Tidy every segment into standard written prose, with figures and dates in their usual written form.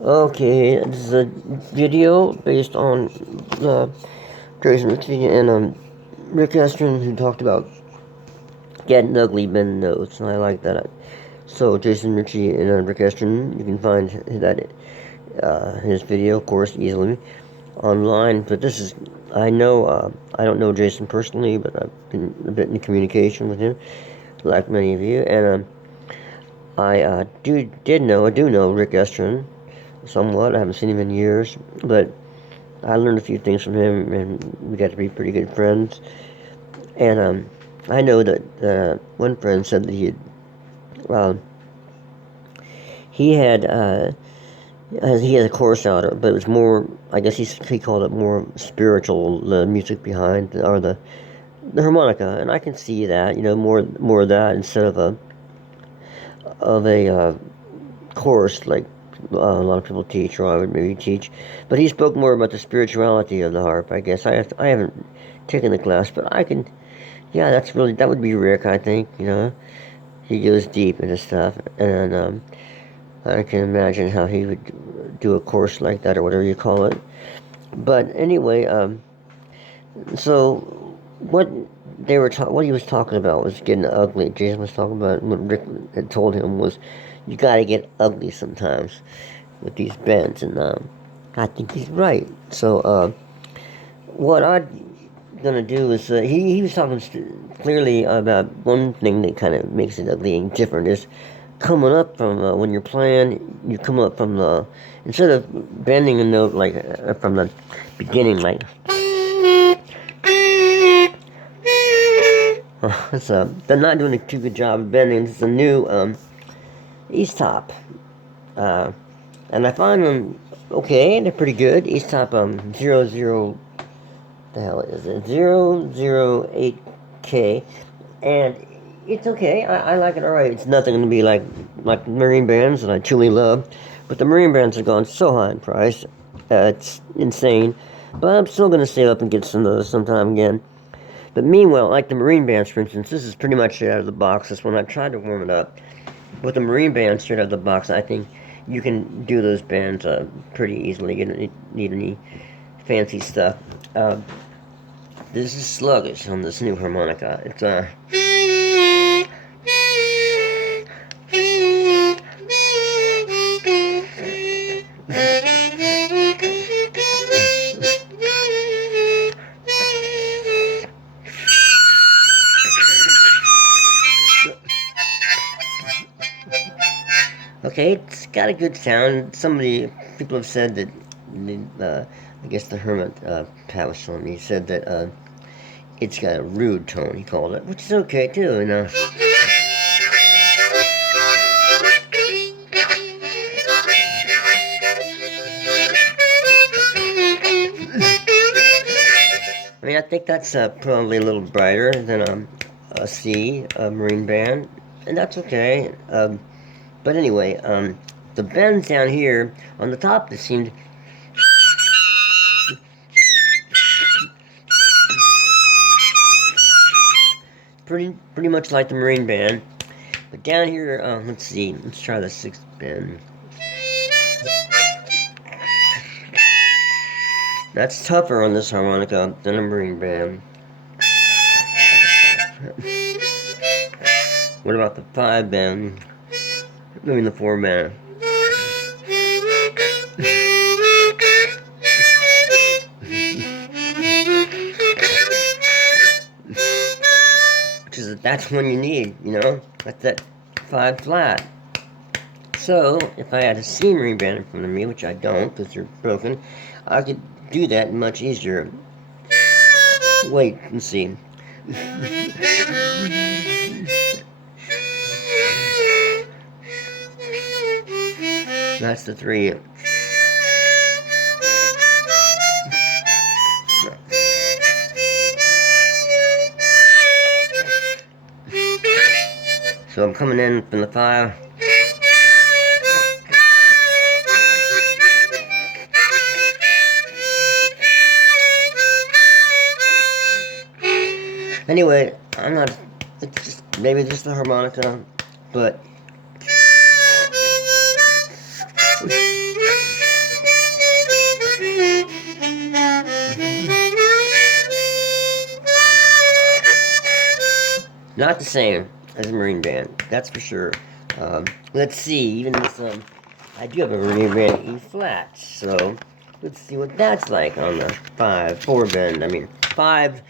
Okay, this is a video based on Jason Ritchie and Rick Estrin, who talked about getting ugly bend nose, and I like that. So Jason Ritchie and Rick Estrin, you can find that his video, of course, easily online. But this is, I know, I don't know Jason personally, but I've been a bit in communication with him, like many of you, and I do know Rick Estrin somewhat. I haven't seen him in years, but I learned a few things from him, and we got to be pretty good friends. And I know that one friend said that well, he had he had a course out, but it was more. I guess he called it more spiritual, the music behind, or the harmonica, and I can see that, more of that instead of a course like a lot of people teach, or I would maybe teach. But he spoke more about the spirituality of the harp. I guess I haven't taken the class, but I can. Yeah, that would be Rick. I think he goes deep into stuff, and I can imagine how he would do a course like that or whatever you call it. But anyway, so what what he was talking about was getting ugly. Jason was talking about what Rick had told him was, you got to get ugly sometimes with these bends, and I think he's right. So what I'm gonna do is he was talking clearly about one thing that kind of makes it ugly and different is coming up from when you're playing, you come up from the, instead of bending a note like from the beginning, like they're not doing a too good job of bending. It's a new Easttop, uh, and I find them okay. They're pretty good. Easttop 00, the hell is it, 008K, and it's okay. I like it alright. It's nothing going to be like Marine bands that I truly love, but the Marine bands have gone so high in price, it's insane. But I'm still going to save up and get some of those sometime again. But meanwhile, like the Marine bands, for instance, this is pretty much straight out of the box. This one I tried to warm it up. With the Marine bands straight out of the box, I think you can do those bands pretty easily. You don't need any fancy stuff. This is sluggish on this new harmonica. It's okay. It's got a good sound. People have said that. I guess the hermit Pat was telling me. He said that it's got a rude tone. He called it, which is okay too. I mean, I think that's probably a little brighter than a C, a Marine band, and that's okay. But anyway, the bends down here on the top, they seemed pretty much like the Marine band. But down here, let's see, let's try the sixth bend. That's tougher on this harmonica than a Marine band. What about the five band? I mean the four band. That's one you need, That's that five flat. So, if I had a C Marine band in front of me, which I don't because they're broken, I could do that much easier. Wait and see. That's the three. So I'm coming in from the five. Anyway, I'm not. It's just maybe just the harmonica, but Not the same as a marine band, that's for sure. Let's see, even this, I do have a marine band E flat, so let's see what that's like on the 5/4 bend. I mean, 5,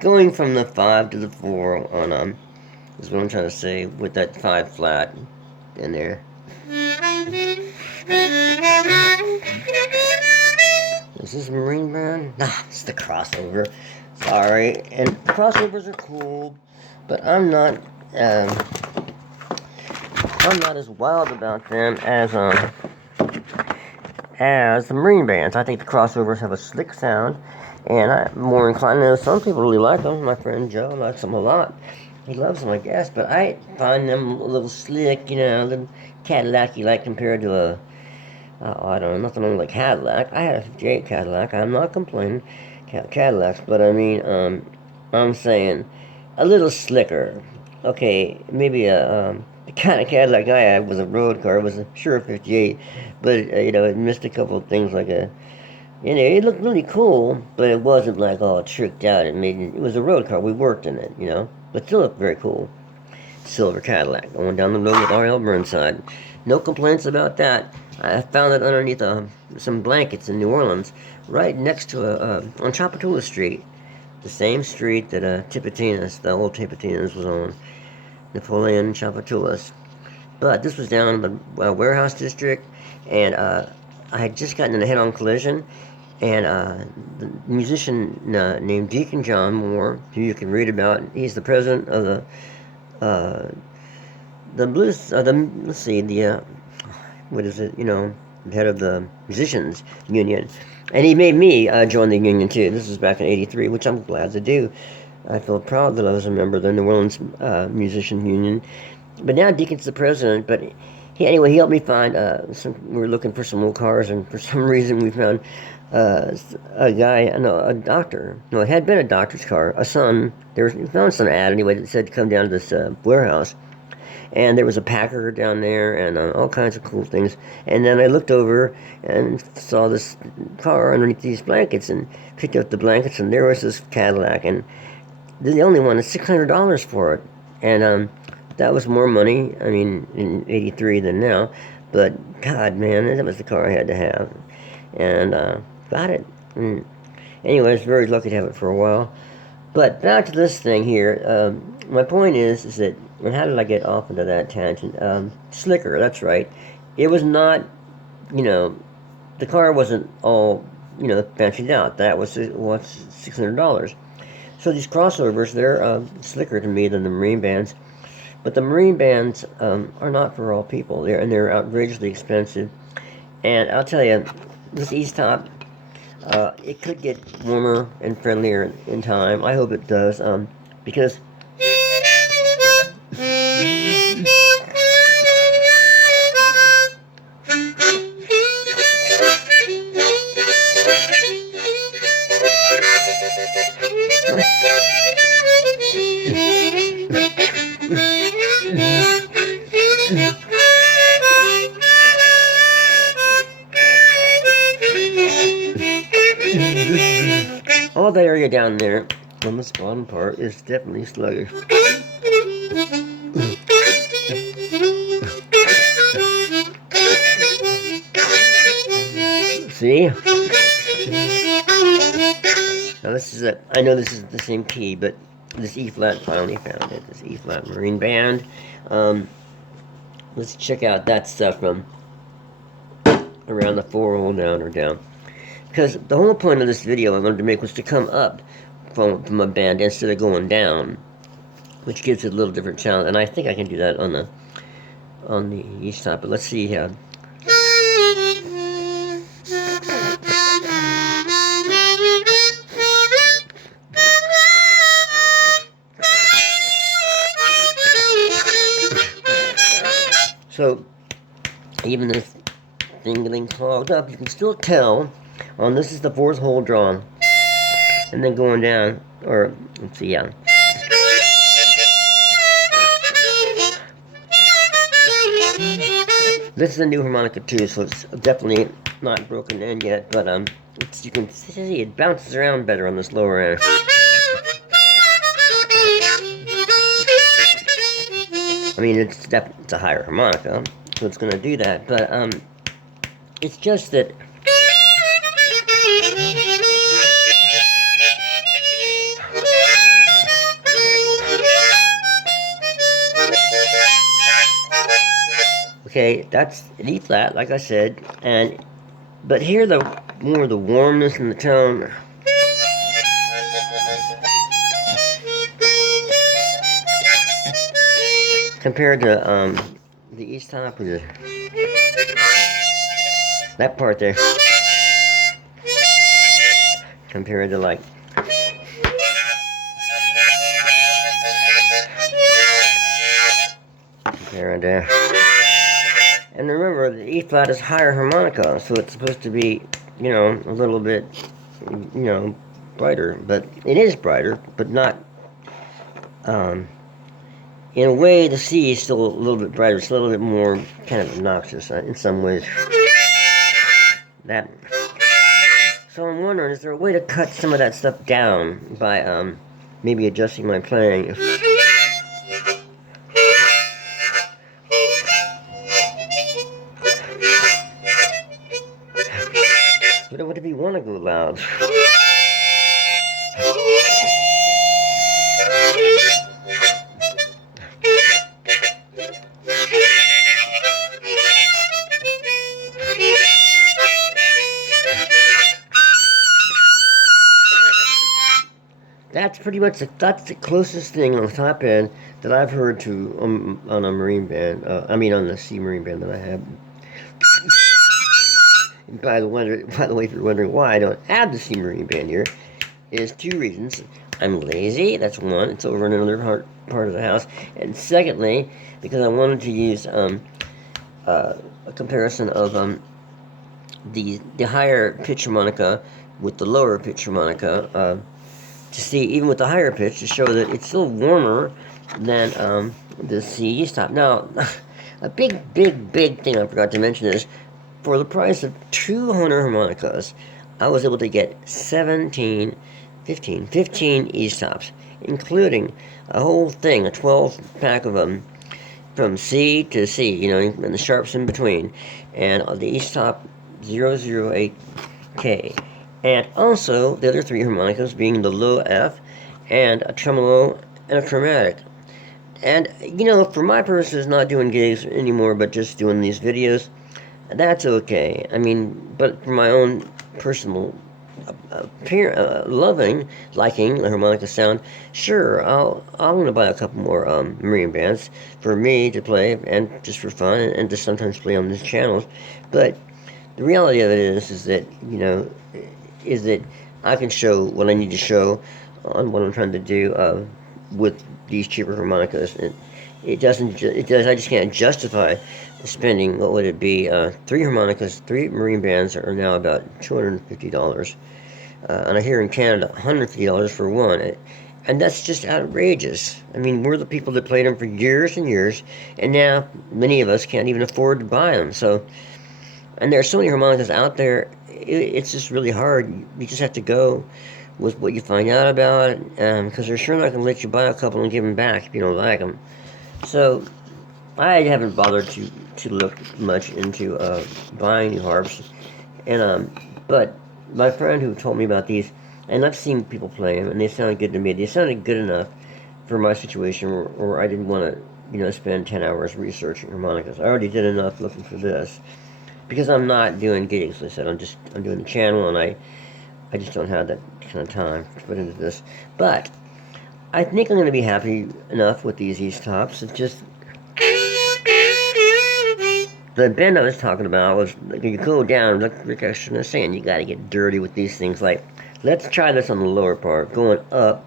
going from the 5 to the 4 on, is what I'm trying to say with that 5 flat in there. Is this a marine band? Nah, it's the crossover. Sorry, and crossovers are cool, but I'm not as wild about them as the marine bands. I think the crossovers have a slick sound, and I'm more inclined to. Some people really like them. My friend Joe likes them a lot. He loves them, I guess, but I find them a little slick, a little Cadillac-y like compared to a. I don't know, nothing wrong with a Cadillac. I had a 58 Cadillac. I'm not complaining, Cadillacs, but I mean, I'm saying a little slicker. Okay, maybe the kind of Cadillac I had was a road car. It was sure a 58, but it missed a couple of things like it looked really cool, but it wasn't like all tricked out. It was a road car. We worked in it, but still looked very cool. Silver Cadillac going down the road with R.L. Burnside. No complaints about that. I found it underneath some blankets in New Orleans, right next to on Chapatula Street, the same street that Tipitinas, the old Tipitinas, was on, Napoleon and Chapatulas. But this was down in the warehouse district, and I had just gotten in a head-on collision, and the musician named Deacon John Moore, who you can read about, he's the president of the blues. Let's see, what is it? The head of the musicians union, and he made me join the union too. This was back in '83, which I'm glad to do. I feel proud that I was a member of the New Orleans musician union. But now Deacon's the president. But he helped me find we were looking for some old cars, and for some reason we found a guy, no, a doctor. No, it had been a doctor's car, a son. We found some ad anyway that said come down to this warehouse. And there was a Packer down there and all kinds of cool things. And then I looked over and saw this car underneath these blankets and picked up the blankets, and there was this Cadillac, and the only one is $600 for it. And that was more money, I mean, in '83 than now. But God, man, that was the car I had to have. And got it. And anyway, I was very lucky to have it for a while. But back to this thing here. My point is that, and how did I get off into that tangent? Slicker, that's right. It was not, the car wasn't all, fancied out. That was $600. So these crossovers, they're slicker to me than the marine bands. But the marine bands are not for all people. They're outrageously expensive. And I'll tell you, this Easttop, it could get warmer and friendlier in time. I hope it does, because all that area down there on this bottom part is definitely sluggish. See? Now I know this is the same key, but this E flat finally found it. This E flat marine band. Let's check out that stuff from around the 4 down or down. Because the whole point of this video I wanted to make was to come up from a band instead of going down, which gives it a little different challenge. And I think I can do that on the Easttop. But let's see how. So even this thing getting clogged up, you can still tell on this is the 4th hole drawn, and then going down, or let's see, yeah. This is a new harmonica too, so it's definitely not broken in yet, but you can see it bounces around better on this lower end. I mean, it's a higher harmonica, so it's going to do that. But it's just that. Okay, that's an E flat, like I said, but hear the more the warmness in the tone. Compared to the Easttop, that part there, compared to like compared to, and remember the E flat is higher harmonica, so it's supposed to be, a little bit, brighter, but it is brighter, but not. In a way, the C is still a little bit brighter. It's a little bit more kind of obnoxious in some ways. That. So I'm wondering, is there a way to cut some of that stuff down by maybe adjusting my playing? But what if you want to go loud? That's pretty much that's the closest thing on the top end that I've heard to on a marine band. On the C marine band that I have. By the way, if you're wondering why I don't have the C marine band here, is two reasons. I'm lazy. That's one. It's over in another part of the house. And secondly, because I wanted to use a comparison of the higher pitch harmonica with the lower pitch harmonica. To see, even with the higher pitch, to show that it's still warmer than the C Easttop. Now, a big thing I forgot to mention is, for the price of 200 harmonicas, I was able to get 15 Easttops, including a whole thing, a 12 pack of them, from C to C, and the sharps in between, and the Easttop 008K. And also, the other three harmonicas being the low F, and a tremolo, and a chromatic. And, for my purposes, not doing gigs anymore, but just doing these videos, that's okay. I mean, but for my own personal liking the harmonica sound, sure, I'll want to buy a couple more marine bands for me to play, and just for fun, and just sometimes play on these channels. But the reality of it is that, is that I can show what I need to show on what I'm trying to do with these cheaper harmonicas. I just can't justify spending, what would it be, three harmonicas, three marine bands are now about $250. And I hear in Canada, $150 for one. And that's just outrageous. I mean, we're the people that played them for years and years, and now many of us can't even afford to buy them. So, and there are so many harmonicas out there, it's just really hard. You just have to go with what you find out about it, because they're sure not going to let you buy a couple and give them back if you don't like them. So, I haven't bothered to look much into buying new harps, and but my friend who told me about these, and I've seen people play them, and they sounded good to me. They sounded good enough for my situation where I didn't want to, spend 10 hours researching harmonicas. I already did enough looking for this, because I'm not doing gigs. Like I said, I'm doing the channel, and I just don't have that kind of time to put into this. But I think I'm going to be happy enough with these Easttops. It's just the bend I was talking about was, like, you go down, like Rick Ashton was saying, you got to get dirty with these things. Like, let's try this on the lower part, going up.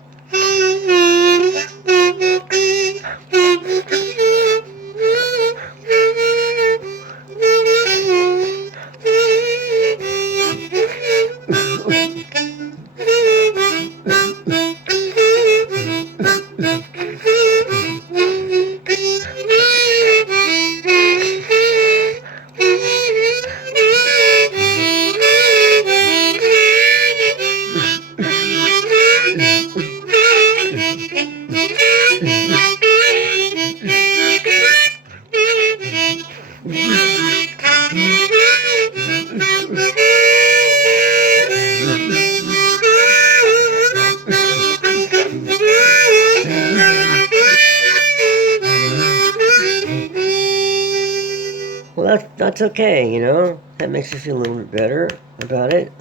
that's okay, you know. That makes me feel a little bit better about it.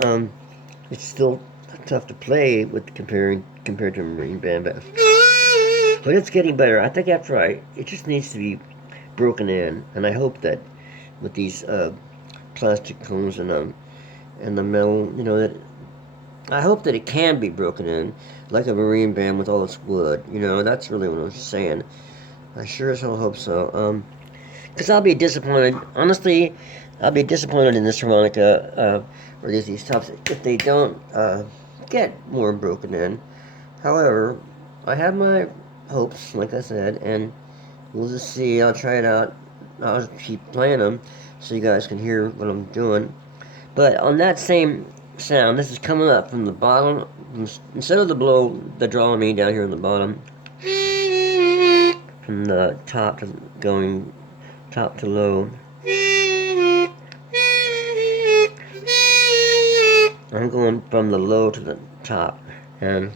It's still tough to play with compared to a marine band, but it's getting better. I think after it just needs to be broken in, and I hope that with these plastic cones and the metal, you know, that I hope that it can be broken in like a marine band with all its wood. You know, that's really what I was saying. I sure as hell hope so. Because I'll be disappointed. Honestly, I'll be disappointed in this harmonica or these tops if they don't get more broken in. However, I have my hopes, like I said, and we'll just see. I'll try it out. I'll keep playing them so you guys can hear what I'm doing. But on that same sound, this is coming up from the bottom, instead of the draw me down here on the bottom, from the top to going top to low. I'm going from the low to the top, and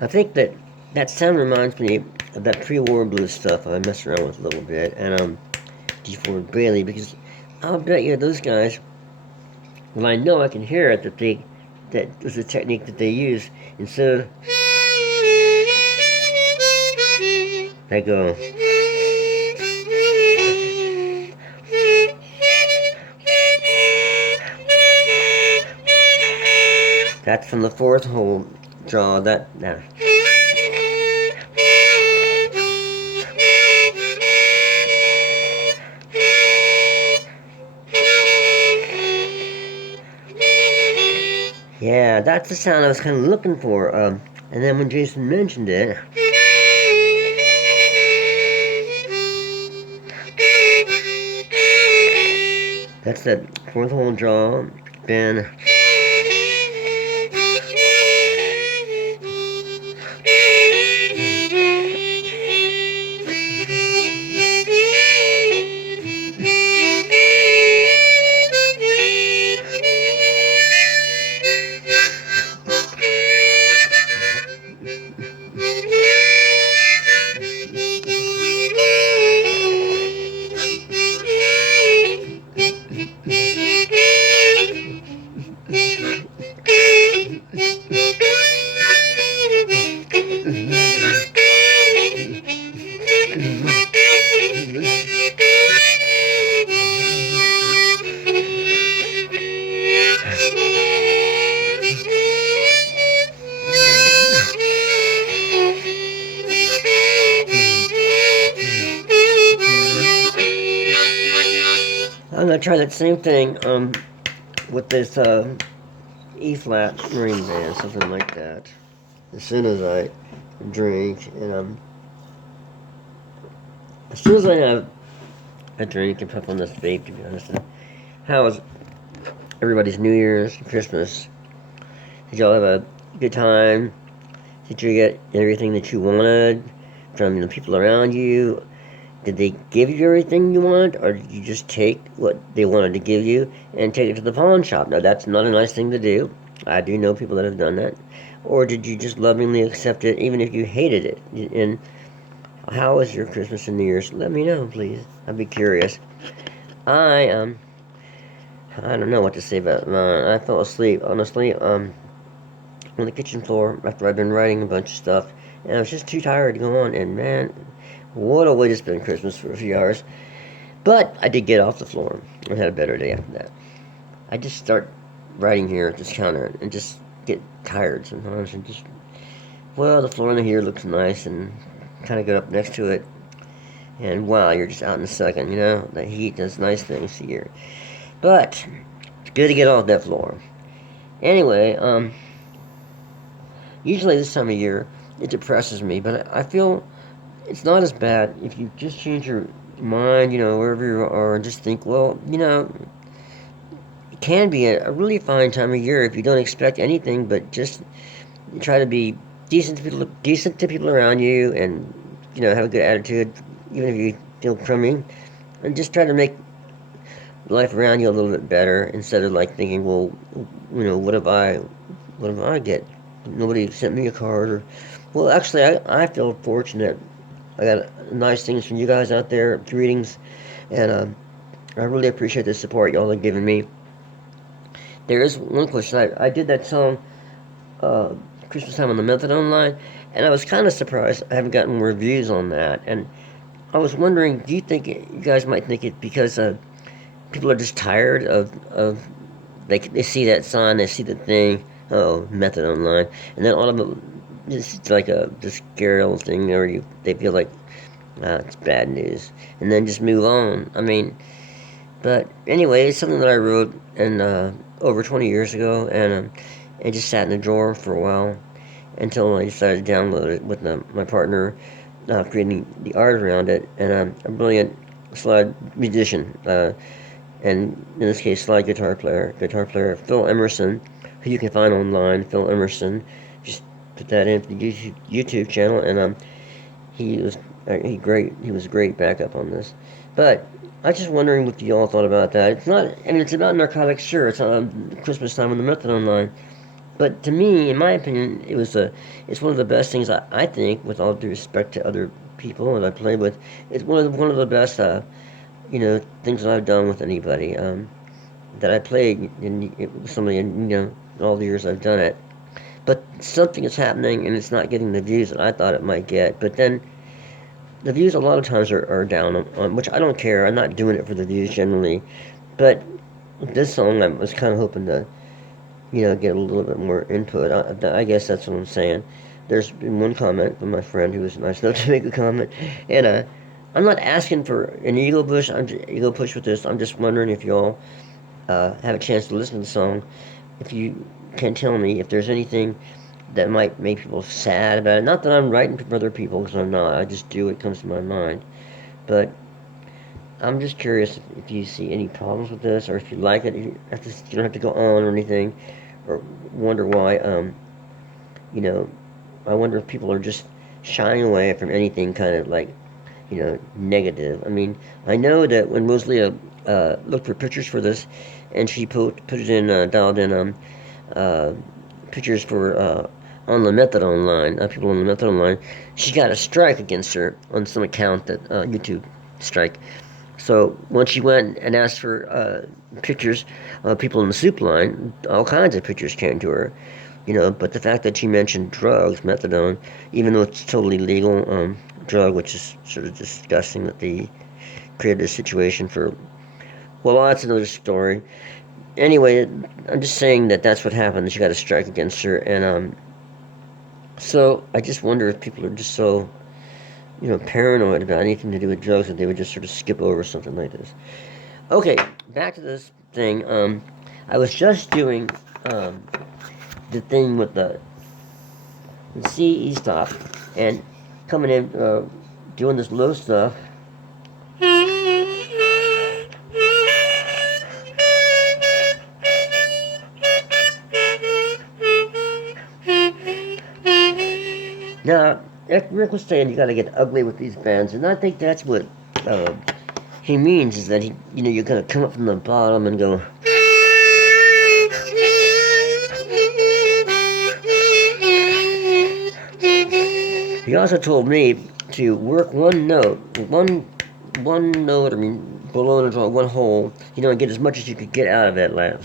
I think that sound reminds me of that pre-war blues stuff I messed around with a little bit, and D4 Bailey, because I'll bet you those guys, well, I know I can hear it that was the technique that they use. Instead of they go. That's from the fourth hole draw. That now. Yeah, that's the sound I was kind of looking for. And then when Jason mentioned it, that's that fourth hole draw. Then I'm gonna try that same thing with this E flat marine band, something like that. As soon as I drink, and as soon as I have a drink and puff on this vape, to be honest. How was everybody's New Year's, Christmas? Did y'all have a good time? Did you get everything that you wanted from the people around you? Did they give you everything you wanted, or did you just take what they wanted to give you and take it to the pawn shop? Now, that's not a nice thing to do. I do know people that have done that. Or did you just lovingly accept it, even if you hated it? And how was your Christmas and New Year's? Let me know, please. I'd be curious. I don't know what to say about mine. I fell asleep, honestly, on the kitchen floor after I'd been writing a bunch of stuff, and I was just too tired to go on, and man, what a way to spend Christmas for a few hours. But I did get off the floor and had a better day after that. I just start writing here at this counter and just get tired sometimes, and just, well, the floor in here looks nice, and kind of get up next to it, and wow, you're just out in a second, you know? The heat does nice things to you. But it's good to get off that floor. Anyway, usually this time of year, it depresses me, but I feel it's not as bad if you just change your mind, you know, wherever you are, and just think, well, you know, can be a really fine time of year if you don't expect anything, but just try to be decent to people around you, and have a good attitude, even if you feel crummy, and just try to make life around you a little bit better instead of like thinking, well, what if I get? Nobody sent me a card, or well, actually, I feel fortunate. I got nice things from you guys out there, greetings, and I really appreciate the support y'all are giving me. There is one question. I did that song, uh, Christmas Time on the Methadone line, and I was kind of surprised I haven't gotten reviews on that. And I was wondering, do you think you guys might think it because people are just tired of they see that sign, they see the thing, oh, methadone line, and then all of them, it's like this scary old thing where they feel like, it's bad news, and then just move on. I mean, but anyway, it's something that I wrote and over 20 years ago, and it just sat in a drawer for a while until I decided to download it with my partner, creating the art around it, and a brilliant slide musician, and in this case, slide guitar player Phil Emerson, who you can find online. Phil Emerson, just put that into the YouTube channel, and he was he was a great backup on this. But I was just wondering what you all thought about that. It's not. I mean, it's about narcotics, sure. It's Christmas time on the methadone line. But to me, in my opinion, it's one of the best things I think, with all due respect to other people that I play with, it's one of the best things that I've done with anybody that I played with somebody in all the years I've done it. But something is happening and it's not getting the views that I thought it might get. But then the views a lot of times are down on which I don't care. I'm not doing it for the views generally. But this song I was kind of hoping to get a little bit more input. I guess that's what I'm saying. There's been one comment from my friend who was nice enough to make a comment, and I'm not asking for an ego push with this. I'm just wondering if y'all have a chance to listen to the song, if you can tell me if there's anything that might make people sad about it. Not that I'm writing for other people, because I'm not. I just do what comes to my mind. But I'm just curious if you see any problems with this, or if you like it. You don't have to go on or anything, or wonder why. You know, I wonder if people are just shying away from anything kind of like, negative. I mean, I know that when Rosalia looked for pictures for this, and she put it in, dialed in uh, pictures for on the methadone line, people on the methadone line, she got a strike against her on some account that YouTube strike. So when she went and asked for pictures of people in the soup line, all kinds of pictures came to her. But the fact that she mentioned drugs, methadone, even though it's totally legal drug, which is sort of disgusting that they created a situation for. Well, that's another story. Anyway, I'm just saying that that's what happened. She got a strike against her, and so I just wonder if people are just so paranoid about anything to do with drugs that they would just sort of skip over something like this. Okay, back to this thing. I was just doing the thing with the C Easttop, and coming in, doing this low stuff. Now, Rick was saying you got to get ugly with these bands, and I think that's what he means, is that you're gonna come up from the bottom and go. He also told me to work one note, I mean, below the one hole, and get as much as you could get out of that last.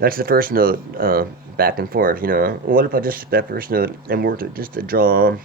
That's the first note, back and forth, What if I just took that first note and worked it just to draw?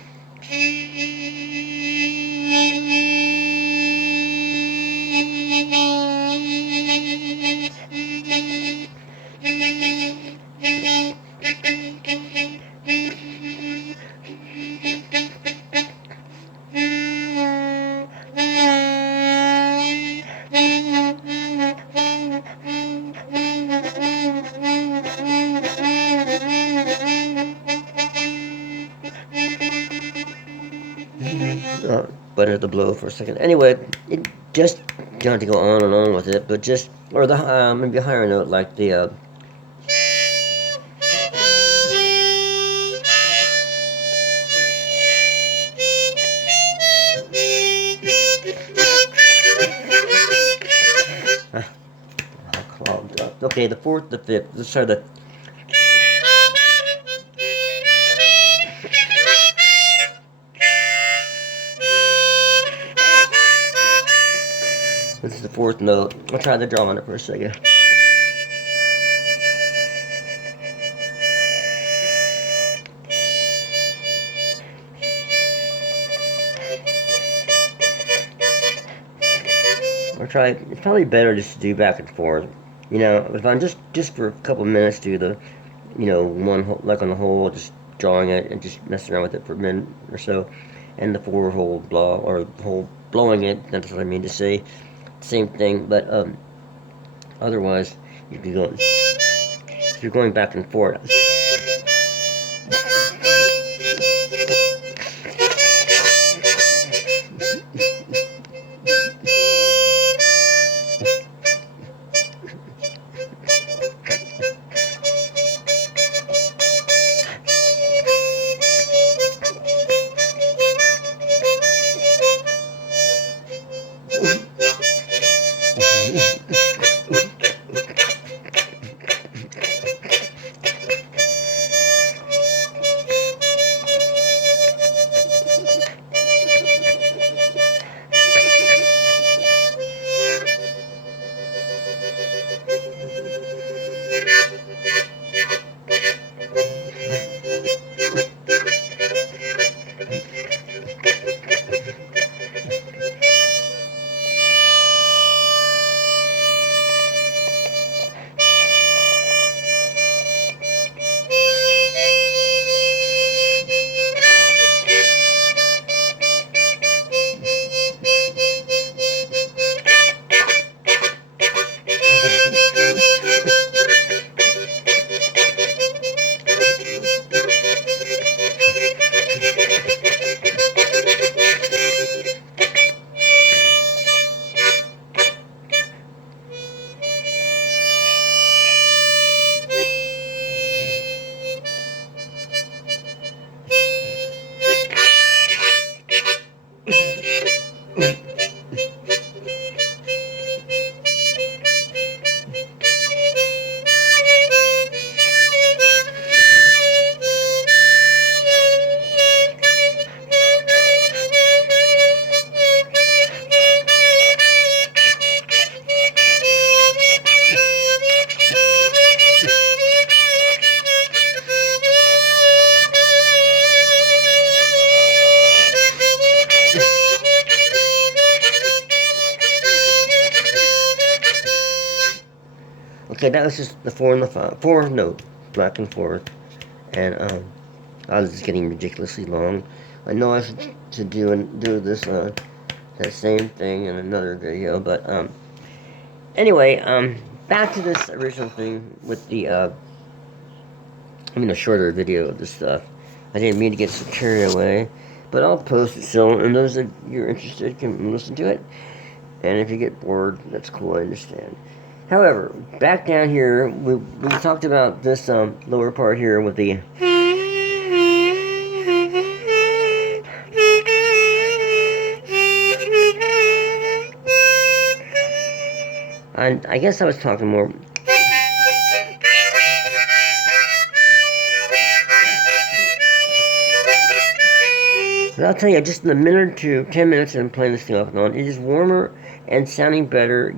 But I had to blow for a second. Anyway, it just don't have to go on and on with it, but just or the maybe a higher note like the clogged up. Okay, the fourth, the fifth. Let's try the. This is the fourth note. I'll try the drum on it for a second. Or try. It's probably better just to do back and forth. You know, if I'm just for a couple minutes, do the, one like on the hole, just drawing it and just messing around with it for a minute or so, and the four hole blow or hole blowing it. That's what I mean to say. Same thing, but otherwise you'd be going. If you're going back and forth. Okay, that was just the four and the five. Four note, back and forth. And I was just getting ridiculously long. I know I should do this that same thing in another video, but anyway, back to this original thing with the a shorter video of this stuff. I didn't mean to get so carried away, but I'll post it so, and those that you're interested can listen to it. And if you get bored, that's cool, I understand. However, back down here, we talked about this lower part here with the. I guess I was talking more. But I'll tell you, just in a minute or two, 10 minutes, I'm playing this thing off and on. It is warmer and sounding better.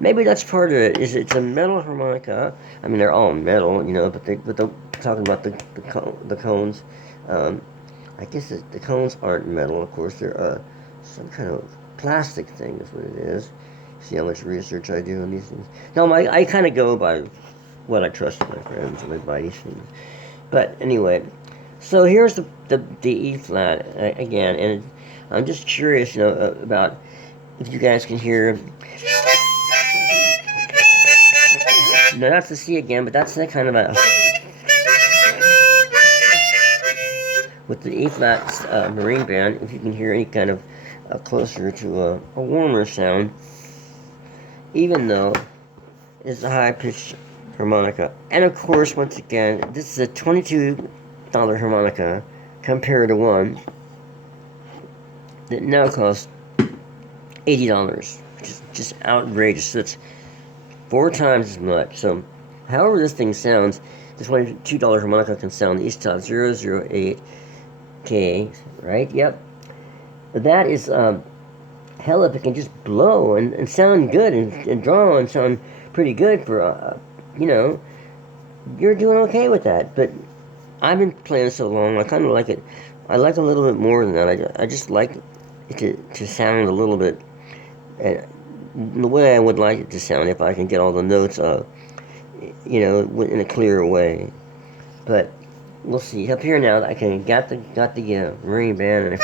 Maybe that's part of it. Is it's a metal harmonica. I mean, they're all metal, but they're talking about the cones. I guess the cones aren't metal. Of course, they're some kind of plastic thing. Is what it is. See how much research I do on these things. No, I kind of go by what I trust my friends and my buddies. But anyway. So here's the E flat again, and I'm just curious, about if you guys can hear. No, that's the C again, but that's that kind of a. with the E-flat marine band, if you can hear any kind of closer to a warmer sound, even though it's a high-pitched harmonica. And of course, once again, this is a $22 harmonica compared to one that now costs $80, which is just outrageous. So it's 4 times as much. So, however this thing sounds, this $22 harmonica can sound the Easttop 008K, right? Yep. But that is, hell, if it can just blow and sound good and draw and sound pretty good for, you're doing okay with that. But I've been playing so long, I kind of like it. I like a little bit more than that. I just like it to sound a little bit the way I would like it to sound if I can get all the notes, in a clearer way. But we'll see. Up here now, I can got the marine band, and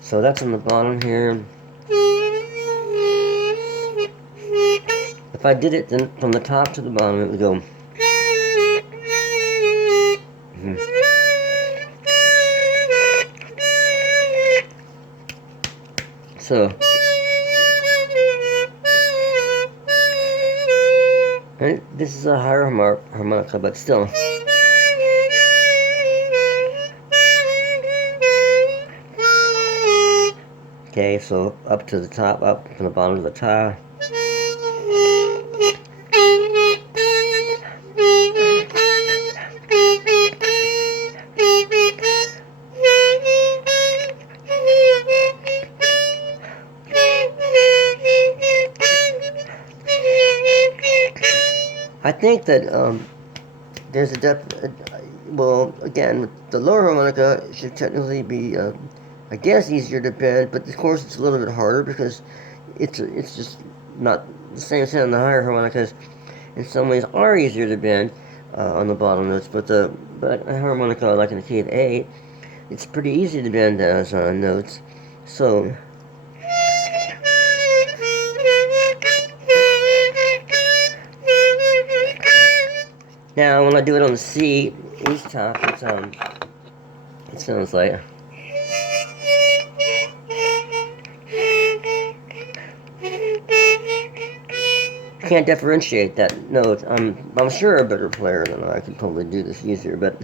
so that's on the bottom here. If I did it then from the top to the bottom, it would go. So, and this is a higher harmonica, but still. Okay, so up to the top, up from the bottom to the top. I think that there's well, again, the lower harmonica should technically be, I guess, easier to bend, but of course it's a little bit harder because it's just not the same sound. The higher harmonicas, in some ways, are easier to bend on the bottom notes, but a harmonica like an key of A, it's pretty easy to bend as notes. So. Now, when I do it on the C Easttop, it sounds like. I can't differentiate that note. I'm sure a better player than I could probably do this easier, but.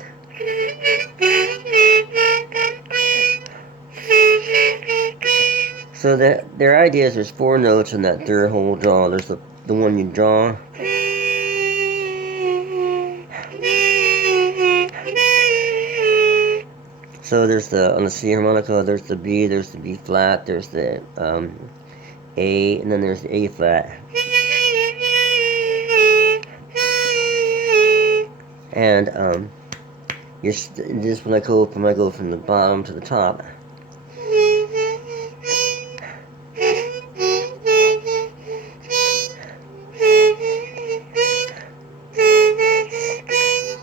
So their idea is there's 4 notes in that third whole draw. There's the one you draw. So there's on the C harmonica, there's the B, there's the B flat, there's the A, and then there's the A flat. And just when I go from the bottom to the top.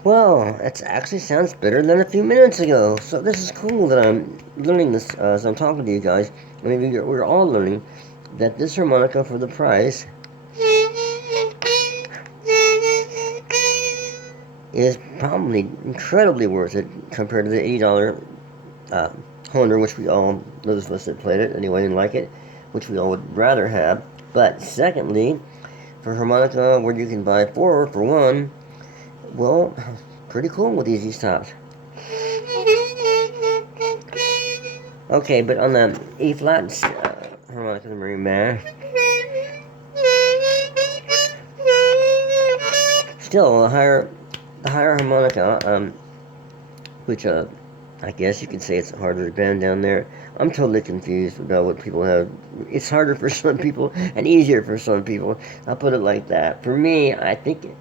Well, that actually sounds better than a few minutes ago. So this is cool that I'm learning this as I'm talking to you guys. I mean, we're all learning that this harmonica for the price is probably incredibly worth it compared to the $80 Honor, which those of us that played it anyway and like it, which we all would rather have. But secondly, for harmonica where you can buy 4 for 1, well, pretty cool with these Easttops. Okay, but on the E flat harmonica, the marine band, still the higher harmonica, which I guess you could say it's harder to bend down there. I'm totally confused about what people have. It's harder for some people and easier for some people. I'll put it like that. For me, I think.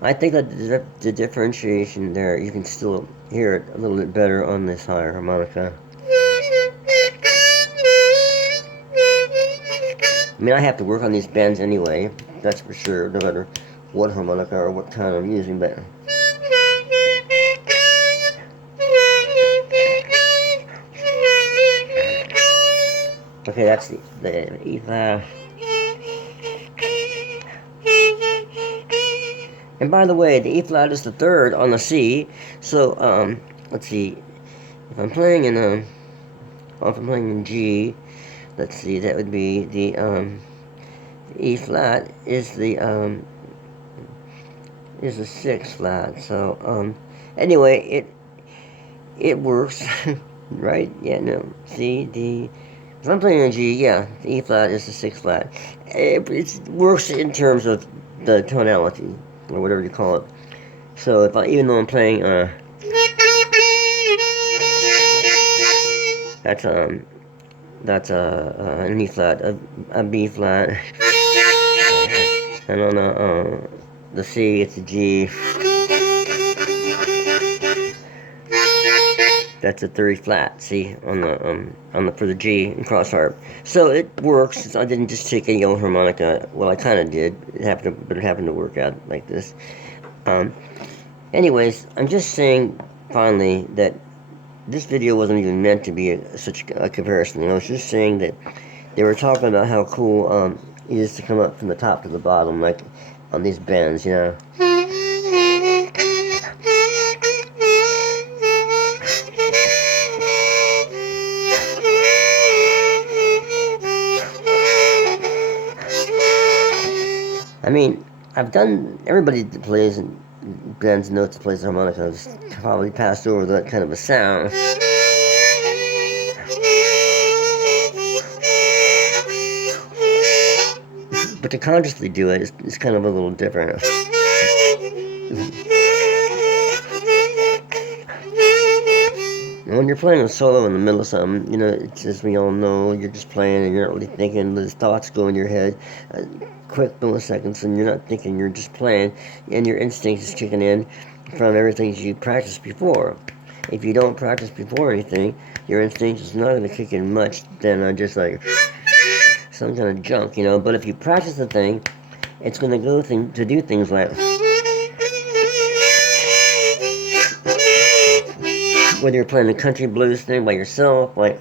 I think that the differentiation there, you can still hear it a little bit better on this higher harmonica. I mean, I have to work on these bends anyway, that's for sure, no matter what harmonica or what kind I'm using, but... Okay, that's the E flat. And by the way, the E flat is the third on the C, so, let's see, if I'm playing in, if I'm playing in G, let's see, that would be the, E flat is the, is the 6th flat, so, anyway, it works, right? Yeah, no, C, D, if I'm playing in G, yeah, the E flat is the 6th flat. It works in terms of the tonality, or whatever you call it. So if even though I'm playing, that's an E flat, a B flat, and on the C, it's a G. That's a 3 flat. See, on the for the G in cross harp. So it works. I didn't just take any old harmonica. Well, I kind of did. But it happened to work out like this. Anyways, I'm just saying finally that this video wasn't even meant to be such a comparison. I was just saying that they were talking about how cool it is to come up from the top to the bottom, like on these bends, you know. I mean, everybody that plays and bends notes that plays the harmonica has probably passed over that kind of a sound. But to consciously do it is kind of a little different. When you're playing a solo in the middle of something, you know, it's as we all know, you're just playing and you're not really thinking. Those thoughts go in your head, quick milliseconds, and you're not thinking. You're just playing, and your instinct is kicking in from everything you practiced before. If you don't practice before anything, your instinct is not going to kick in much. Then just like some kind of junk, you know. But if you practice the thing, it's going to go to do things like. Whether you're playing a country blues thing by yourself, like,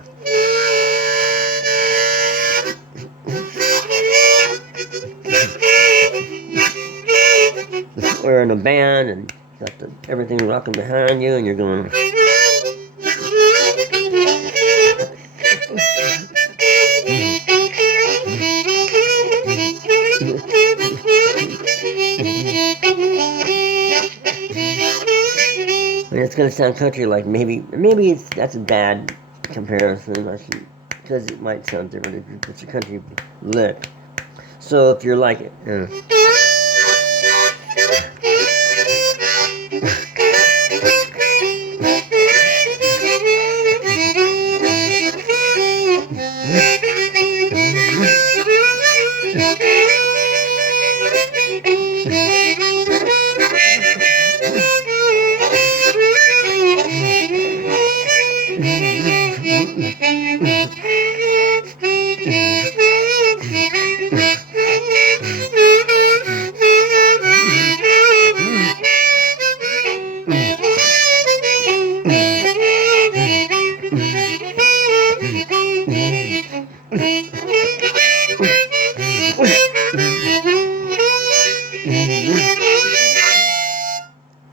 or in a band and you got everything rocking behind you and you're going. I mean, it's going to sound country like maybe that's a bad comparison because it might sound different if it's a country lick. So if you're like it,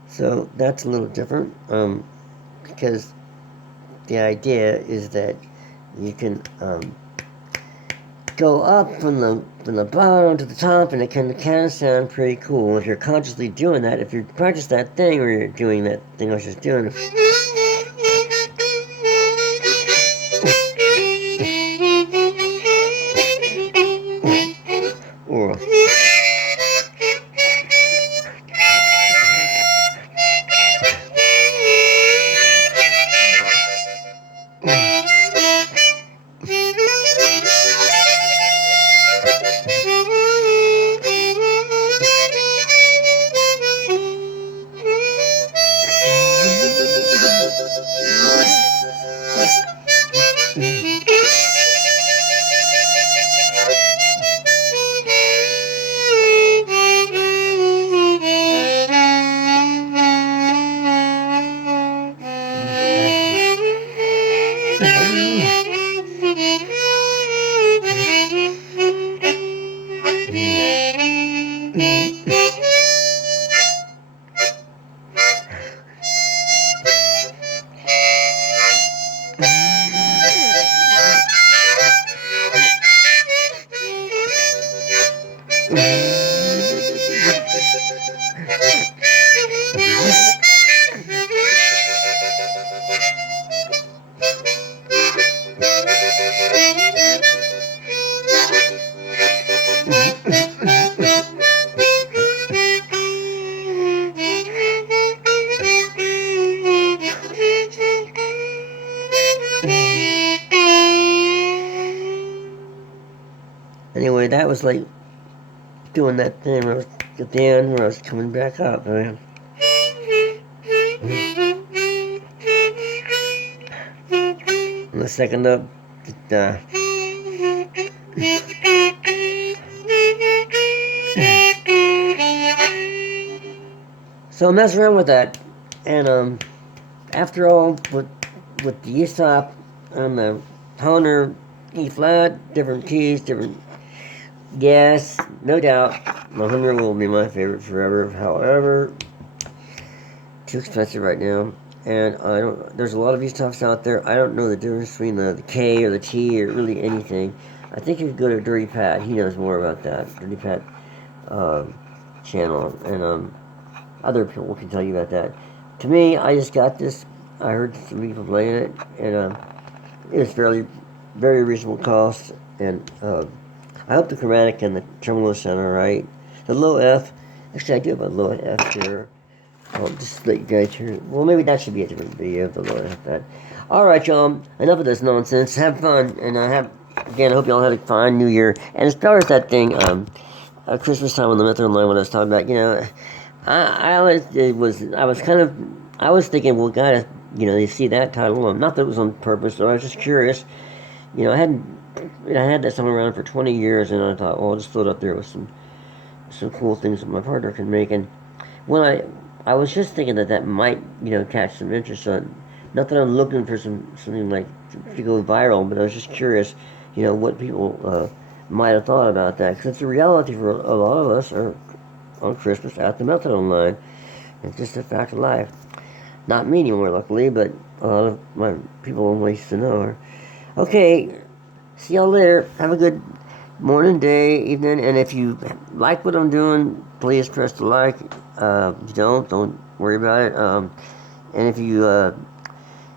so that's a little different, because the idea is that you can go up from the bottom to the top, and it can sound pretty cool if you're consciously doing that. If you practice that thing, or you're doing that thing I was just doing. Or Anyway, that was like doing that thing when I was at the end when I was coming back up, man. And the second up, so I messed around with that, and after all, with the Easttop on the toner, E flat, different keys, different gas, no doubt, the Hunter will be my favorite forever. However, too expensive right now, and I don't. There's a lot of Easttops out there. I don't know the difference between the K or the T or really anything. I think you could go to Dirty Pat. He knows more about that. Dirty Pat channel, and other people can tell you about that. To me, I just got this. I heard some people playing it, and it was very reasonable cost. And I hope the chromatic and the tremolo sound alright. The low F, actually I do have a low F here. I'll just let you guys hear. Well, maybe that should be a different video, the low F that. Alright, y'all, enough of this nonsense. Have fun, and again, I hope y'all had a fine New Year. And as far as that thing, Christmas time on the Method line, when I was talking about, I was thinking, well, God, you see that title, not that it was on purpose, so I was just curious. I had that song around for 20 years, and I thought, well, I'll just throw it up there with some cool things that my partner can make. And when I was just thinking that might, catch some interest on. Not that I'm looking for something like to go viral, but I was just curious, what people might have thought about that, because it's a reality for a lot of us are on Christmas at the Methadone line. It's just a fact of life. Not me anymore, luckily, but a lot of my people in ways to know are. Okay, see y'all later. Have a good morning, day, evening, and if you like what I'm doing, please press the like. If you don't worry about it. And if you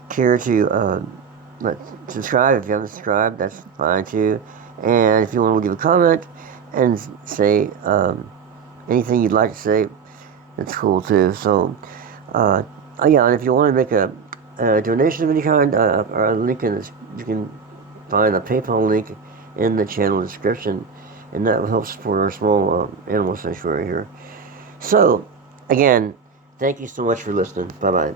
care to subscribe, if you haven't subscribed, that's fine too. And if you want to give a comment and say anything you'd like to say, that's cool too. So, yeah, and if you want to make a donation of any kind, or a link you can find a PayPal link in the channel description, and that will help support our small animal sanctuary here. So, again, thank you so much for listening. Bye-bye.